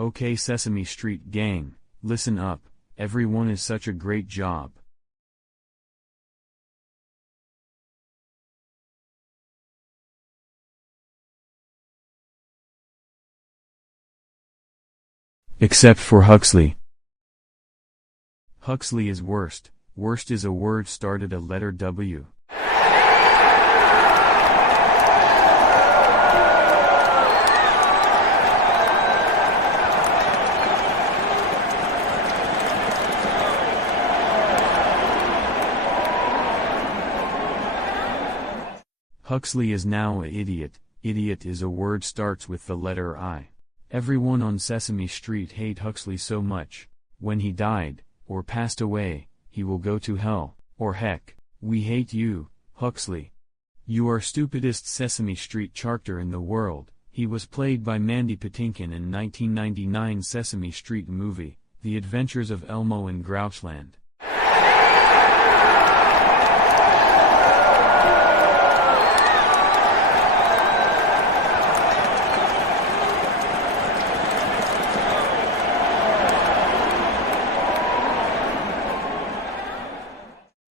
Okay, Sesame Street gang, listen up, everyone is such a great job. Except for Huxley. Huxley is worst. Worst is a word started a letter W. Huxley is now a idiot. Idiot is a word starts with the letter I. Everyone on Sesame Street hate Huxley so much. When he died, or passed away, he will go to hell, or heck. We hate you, Huxley. You are stupidest Sesame Street character in the world. He was played by Mandy Patinkin in 1999 Sesame Street movie, The Adventures of Elmo in Grouchland.